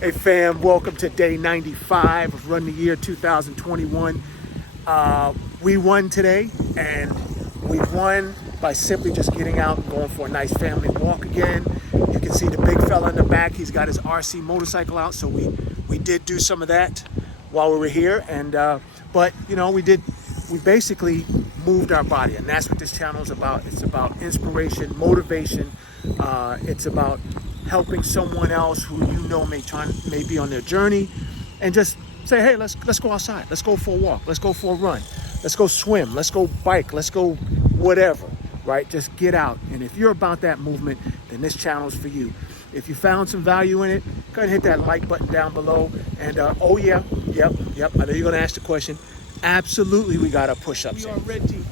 Hey fam, welcome to day 95 of Run the Year 2021. We won today, and we won by simply just getting out and going for a nice family walk again. You can see the big fella in the back. He's got his RC motorcycle out, so we did do some of that while we were here. And but you know, we basically moved our body, and that's what this channel is about. It's about inspiration, motivation. It's about helping someone else who you know may be on their journey, and just say, hey, let's go outside, let's go for a walk, let's go for a run, let's go swim, let's go bike, let's go whatever, right? Just get out. And if you're about that movement, then this channel is for you. If you found some value in it, go ahead and hit that like button down below. And oh yeah, yep, I know you're gonna ask the question. Absolutely, we got our push-ups. We are ready.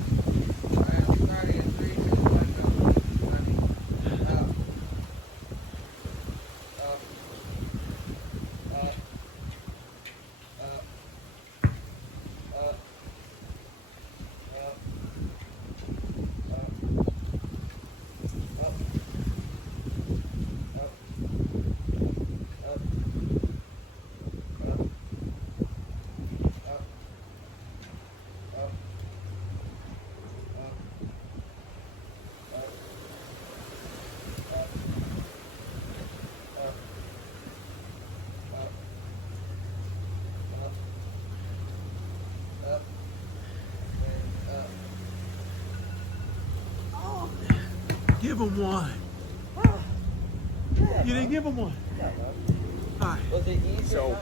Give him one. You didn't give him one. All right. So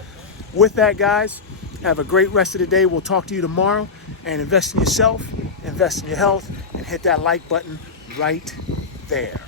with that, guys, have a great rest of the day. We'll talk to you tomorrow. And invest in yourself, invest in your health, and hit that like button right there.